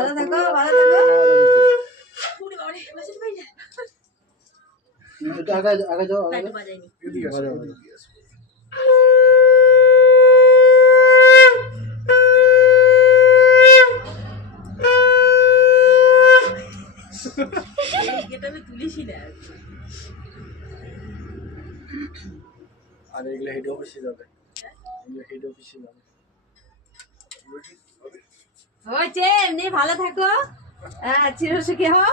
ভালো থাকো ভালো থাকো আগে যাও তুলিসি না আর এগুলো হেড অফিসে যাবে এগুলো হেড অফিসে যাবে হয়েছে এমনি ভালো থাকো চিরসুখী হও